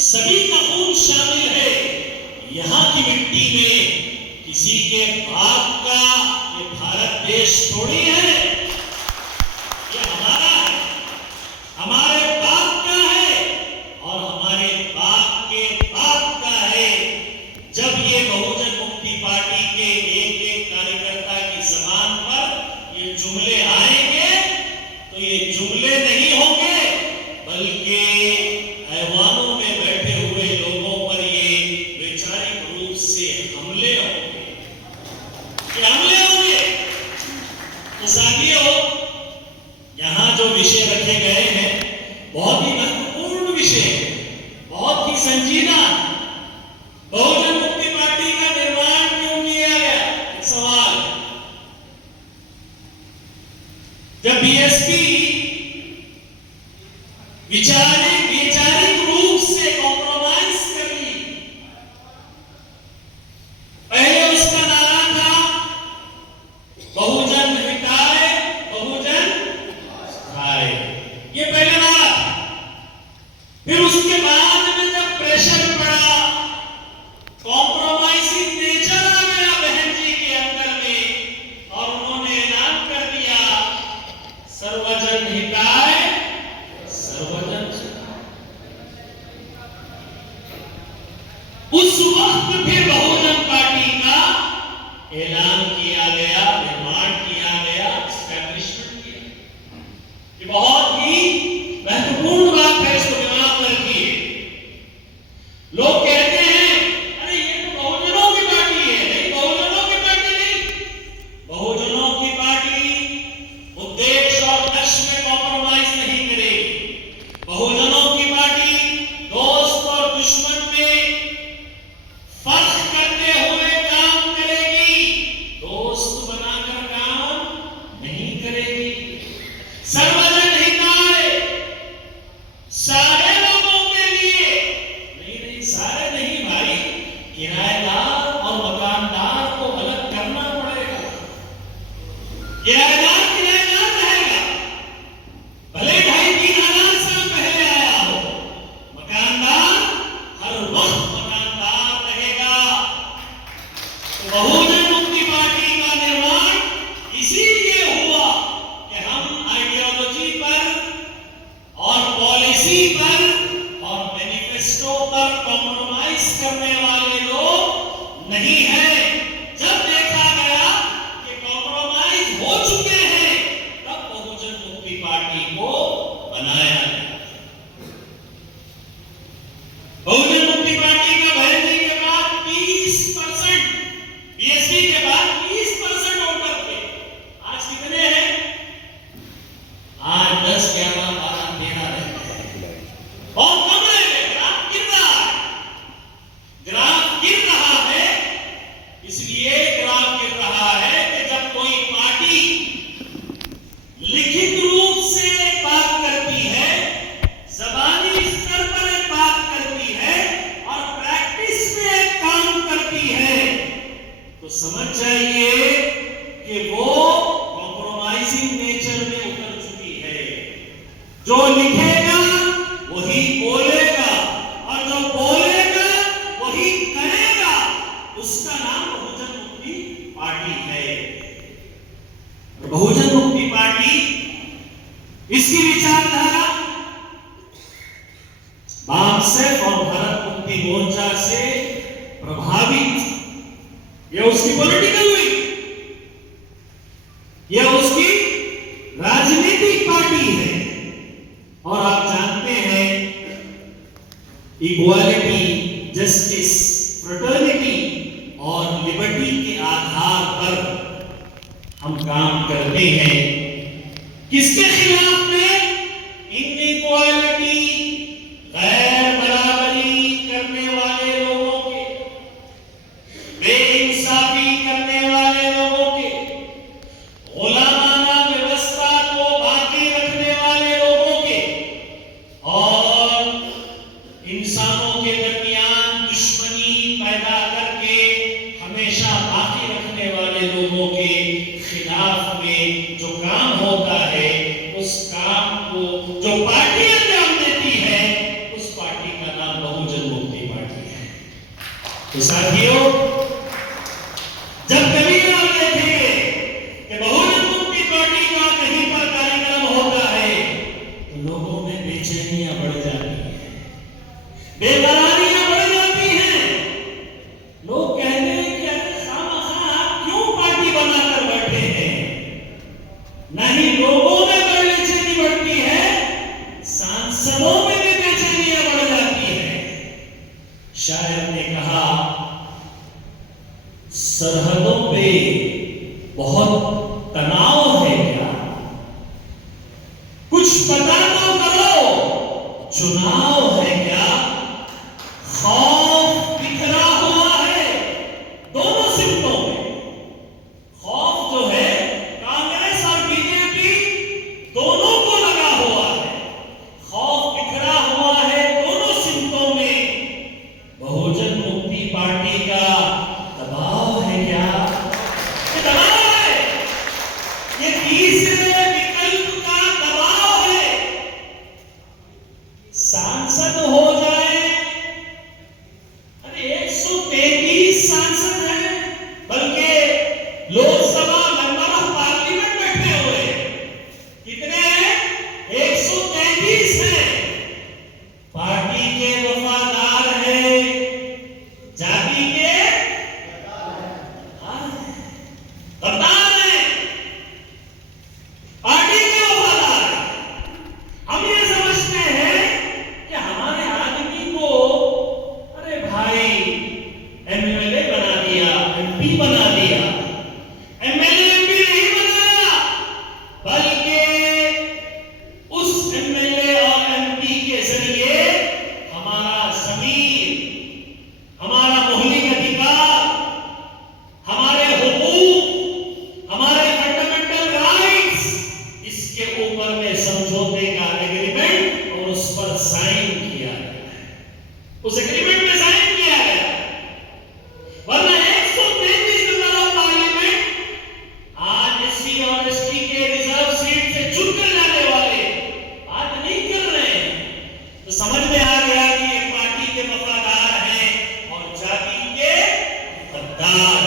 सभी का खून शामिल है यहाँ की मिट्टी में। किसी के बाप का ये भारत देश थोड़ी है, ये हमारा है, हमारे बाप का है और हमारे बाप के बाप का है। जब ये बहुजन मुक्ति पार्टी के एक एक कार्यकर्ता की जबान पर ये जुमले आएंगे तो ये जुमले नहीं होंगे, बल्कि ऐवानों में बैठे हुए लोगों पर ये वैचारिक रूप से हमले होंगे, ये हमले होंगे। तो साथियों, यहाँ जो विषय रखे गए हैं बहुत ही महत्वपूर्ण विषय, बहुत ही संजीदा। बहुजन मुक्ति पार्टी का निर्माण क्यों किया गया, एक सवाल। जब बीएसपी वैचारिक रूप से कॉम्प्रोमाइज कर ली, पहले उसका नारा था बहुजन हिताय बहुजन सुखाय, ये पहला नारा था। फिर उसके बाद में जब प्रेशर पड़ा, कॉम्प्रोमाइजिंग नेचर आ गया बहन जी के अंदर में और उन्होंने ऐलान कर दिया सर्वजन हिताय सर्वजन सुखाय। उस वक्त फिर बहुजन पार्टी का ऐलान किया गया, निर्माण किया गया, एस्टैब्लिशमेंट किया। ये बहुत ही महत्वपूर्ण बात है, इसको दिमाग में रखिए। लोग कहते हैं अरे ये तो बहुजनों की पार्टी है। नहीं, बहुजनों की पार्टी नहीं। बहुजनों की पार्टी उद्देश्य और लक्ष्य में कॉम्प्रोमाइज नहीं करेगी। बहुजनों की पार्टी दोस्त और दुश्मन में फर्क करते हुए काम करेगी, दोस्त बनाकर काम नहीं करेगी। सर्वजन हिताय, सारे लोगों के लिए। नहीं, सारे नहीं भाई, किराएदार और मकानदार को अलग करना पड़ेगा। किराएदार रहेगा, भले 2,500-3,000 साल पहले आया हो, मकानदार हर वक्त मकानदार रहेगा। तो बहुजन मुक्ति पार्टी का निर्माण इसीलिए हुआ कि हम आइडियोलॉजी पर और पॉलिसी पर और मैनिफेस्टो पर कॉम्प्रोमाइज करने वाले लोग नहीं हैं। जब देखा गया कि कॉम्प्रोमाइज हो चुके हैं, तब बहुजन मुक्ति पार्टी को बनाया गया। बहुजन मुक्ति पार्टी का बहन के बाद 30%, बीएसपी के बाद 30% वोटर थे। आज कितने हैं? आज 10, 11, 12, 13 रहते हैं। बहुत कम रह गए। ग्राफ गिर रहा है, ग्राफ गिर रहा है। इसलिए ग्राफ गिर रहा है कि जब कोई पार्टी लिखित रूप से एक बात करती है, जबानी स्तर पर एक बात करती है और प्रैक्टिस में एक काम करती है, तो समझ जाइए कि वो कॉम्प्रोमाइजिंग नेचर में उतर चुकी है। जो लिखेगा वही बोलेगा और जो बोलेगा वही करेगा, उसका नाम बहुजन मुक्ति पार्टी है। बहुजन मुक्ति पार्टी, इसकी विचारधारा बामसेफ और भारत मुक्ति मोर्चा से प्रभावित, यह उसकी पॉलिटिकल विंग, यह उसकी राजनीतिक पार्टी है। और आप जानते हैं इक्वालिटी, जस्टिस, फ्रेटर्निटी और लिबर्टी के आधार पर हम काम करते हैं। किसके खिलाफ में? इनइक्वालिटी, गैर बराबरी करने वाले लोगों के, बेइंसाफी करने वाले लोगों के, गुलामाना व्यवस्था को बाकी रखने वाले लोगों के और इंसानों के दरमियान दुश्मनी पैदा करके हमेशा बाकी रखने वाले लोगों के खिलाफ में जो काम होता है, उस काम को जो पार्टी अंजाम देती है, उस पार्टी का नाम बहुजन तो साथियों, जब कभी आप देखेंगे कि बहुजन मुक्ति पार्टी का कहीं पर कार्यक्रम होता है तो लोगों में बेचैनियां बढ़ जाती हैं, बेकरारियां बढ़ जाती हैं। लोग कहते हैं कि अरे खामखा आप क्यों पार्टी बनाकर बैठे हैं। नहीं लोगों में बेचैनी बढ़ती है, सांसदों में भी बेचैनियां बढ़ जाती है। शायर ने कहा, सरहदों पे बहुत तनाव है क्या, कुछ पता तो करो चुनाव है क्या। खौफ बिखरा हुआ है दोनों सिमतों में। खौफ जो है कांग्रेस और बीजेपी दोनों को लगा हुआ है, खौफ बिखरा हुआ है दोनों सिमतों में। बहुजन मुक्ति पार्टी का दबाव है क्या, ये दबाव है, ये तीसरे विकल्प का दबाव है। सांसद हो जाए, अरे 133 सांसद हैं, बल्कि लोकसभा मेंबर ऑफ पार्लियामेंट बैठे हुए कितने हैं, 133 हैं। पार्टी के वफादार हैं, जाति के गद्दार हैं, पार्टी के वफादार हैं। हम ये समझते हैं कि हमारे आदमी को अरे भाई एमएलए बना दिया, एमपी बना दिया। एमएलए एमपी नहीं बनाया, बल्कि उस एमएलए और एमपी के जरिए हमारा जमीन, हमारा मौलिक अधिकार, हमारे हुकूक, हमारे फंडामेंटल राइट्स, इसके ऊपर में समझौते का एग्रीमेंट और उस पर साइन किया गया, उस एग्रीमेंट में साइन किया गया। वरना 133 मेंबर ऑफ पार्लियामेंट आज एससी और एसटी के रिजर्व सीट से चुनकर जाने वाले बात नहीं कर रहे हैं। तो समझ में आ गया कि एक पार्टी के वफादार हैं और जाति के गद्दार